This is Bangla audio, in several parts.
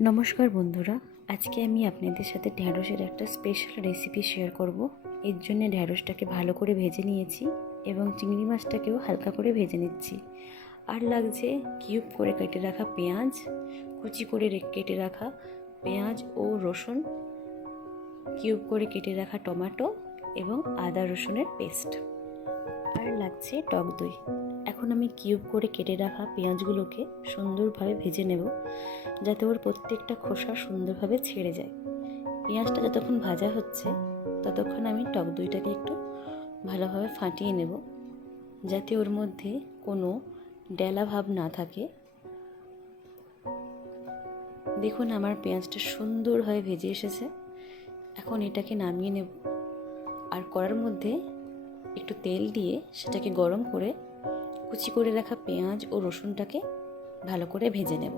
নমস্কার বন্ধুরা, আজকে আমি আপনাদের সাথে ঢ্যাঁড়সের একটা স্পেশাল রেসিপি শেয়ার করব। এর জন্য ঢ্যাঁড়সটাকে ভালো করে ভেজে নিয়েছি এবং চিংড়ি মাছটাকেও হালকা করে ভেজে নিচ্ছি। আর লাগছে কিউব করে কেটে রাখা পেঁয়াজ, কুচি করে কেটে রাখা পেঁয়াজ ও রসুন, কিউব করে কেটে রাখা টমেটো এবং আদা রসুনের পেস্ট। আর লাগছে টক দই। এখন আমি কিউব করে কেটে রাখা পেঁয়াজগুলোকে সুন্দরভাবে ভেজে নেব, যাতে ওর প্রত্যেকটা খোসা সুন্দরভাবে ছেড়ে যায়। পেঁয়াজটা যতক্ষণ ভাজা হচ্ছে ততক্ষণ আমি টক দইটাকে একটু ভালোভাবে ফাটিয়ে নেব, যাতে ওর মধ্যে কোনো ডেলা ভাব না থাকে। দেখুন আমার পেঁয়াজটা সুন্দরভাবে ভেজে এসেছে। এখন এটাকে নামিয়ে নেব আর কড়ার মধ্যে একটু তেল দিয়ে সেটাকে গরম করে কুচি করে রাখা পেঁয়াজ ও রসুনটাকে ভালো করে ভেজে নেব।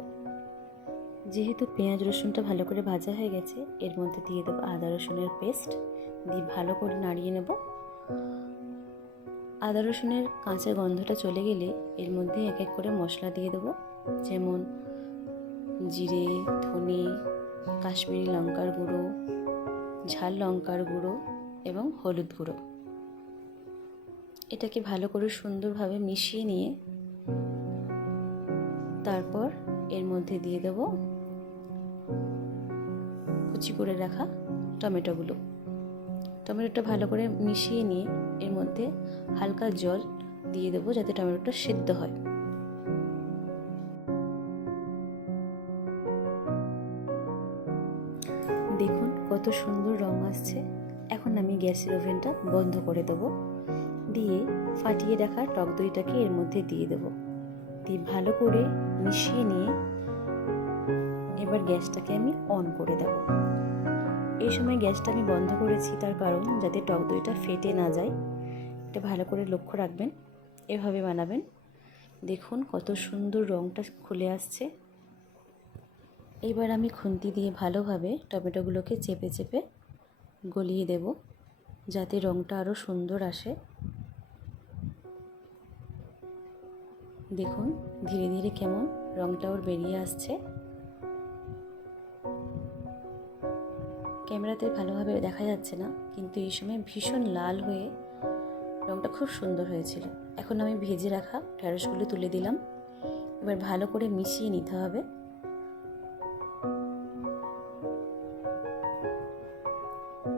যেহেতু পেঁয়াজ রসুনটা ভালো করে ভাজা হয়ে গেছে, এর মধ্যে দিয়ে দেবো আদা রসুনের পেস্ট, দিয়ে ভালো করে নাড়িয়ে নেব। আদা রসুনের কাঁচা গন্ধটা চলে গেলে এর মধ্যে এক এক করে মশলা দিয়ে দেবো, যেমন জিরে, ধনে, কাশ্মীরি লঙ্কার গুঁড়ো, ঝাল লঙ্কার গুঁড়ো এবং হলুদ গুঁড়ো। এটাকে ভালো করে সুন্দরভাবে মিশিয়ে নিয়ে তারপর এর মধ্যে দিয়ে দেব কুচি করে রাখা টমেটোগুলো। টমেটোটা ভালো করে মিশিয়ে নিয়ে এর মধ্যে হালকা জল দিয়ে দেবো, যাতে টমেটোটা সিদ্ধ হয়। দেখুন কত সুন্দর রং আসছে। এখন আমি গ্যাসের ওভেনটা বন্ধ করে দেবো, দিয়ে ফাটিয়ে রাখা টক দইটাকে এর মধ্যে দিয়ে দেবো, দিয়ে ভালো করে মিশিয়ে নিয়ে এবার গ্যাসটাকে আমি অন করে দেব। এই সময় গ্যাসটা আমি বন্ধ করেছি, তার কারণ যাতে টক দইটা ফেটে না যায়। এটা ভালো করে লক্ষ্য রাখবেন, এভাবে বানাবেন। দেখুন কত সুন্দর রঙটা খুলে আসছে। এবার আমি খুন্তি দিয়ে ভালোভাবে টমেটোগুলোকে চেপে চেপে গলিয়ে দেব, যাতে রঙটা আরও সুন্দর আসে। দেখুন ধীরে ধীরে কেমন রঙটা ওর বেরিয়ে আসছে। ক্যামেরাতে ভালোভাবে দেখা যাচ্ছে না, কিন্তু এই সময় ভীষণ লাল হয়ে রঙটা খুব সুন্দর হয়েছিল। এখন আমি ভেজে রাখা ঢ্যাঁড়সগুলো তুলে দিলাম। এবার ভালো করে মিশিয়ে নিতে হবে।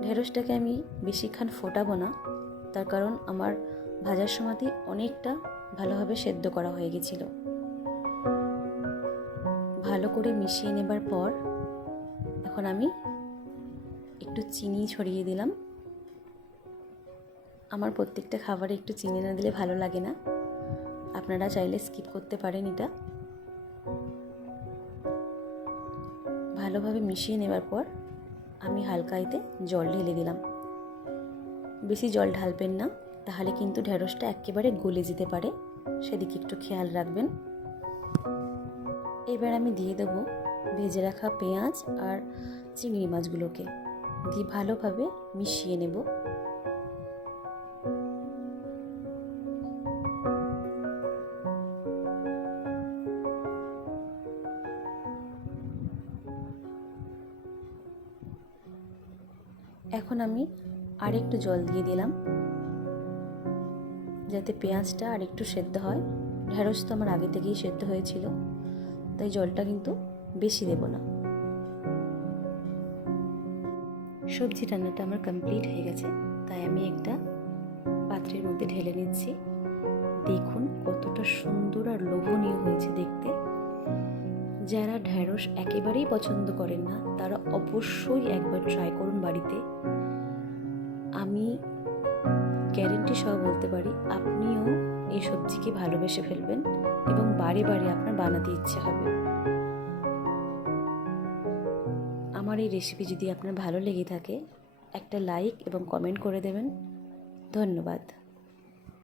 ঢ্যাঁড়সটাকে আমি বেশিক্ষণ ফোটাবো না, তার কারণ আমার ভাজার সময়তেই অনেকটা ভালোভাবে সেদ্ধ করা হয়ে গেছিল। ভালো করে মিশিয়ে নেবার পর এখন আমি একটু চিনি ছড়িয়ে দিলাম। আমার প্রত্যেকটা খাবারে একটু চিনি না দিলে ভালো লাগে না, আপনারা চাইলে স্কিপ করতে পারেন এটা। ভালোভাবে মিশিয়ে নেবার পর আমি হালকা এতে জল ঢেলে দিলাম। বেশি জল ঢালবেন না, তাহলে কিন্তু ঢ্যাঁড়সটা একেবারে গলে যেতে পারে, সেদিকে একটু খেয়াল রাখবেন। এবার আমি দিয়ে দেবো ভেজে রাখা পেঁয়াজ আর চিংড়ি মাছগুলোকে, দিয়ে ভালোভাবে মিশিয়ে নেব। এখন আমি আরেকটু জল দিয়ে দিলাম, যাতে পেঁয়াজটা আরেকটু সেদ্ধ হয়। ঢ্যাঁড়স তো আমার আগে থেকেই সেদ্ধ হয়েছিল, তাই জলটা কিন্তু বেশি দেব না। সবজি রান্নাটা আমার কমপ্লিট হয়ে গেছে, তাই আমি একটা পাত্রের মধ্যে ঢেলে নিচ্ছি। দেখুন কতটা সুন্দর আর লোভনীয় হয়েছে দেখতে। যারা ঢ্যাঁড়স একেবারেই পছন্দ করেন না, তারা অবশ্যই একবার ট্রাই করুন বাড়িতে। আমি গ্যারেন্টি সহ বলতে পারি আপনিও এই সবজিকে ভালোবেসে ফেলবেন এবং বারে বারে আপনার বানাতে ইচ্ছে হবে। আমার এই রেসিপি যদি আপনার ভালো লেগে থাকে, একটা লাইক এবং কমেন্ট করে দেবেন। ধন্যবাদ।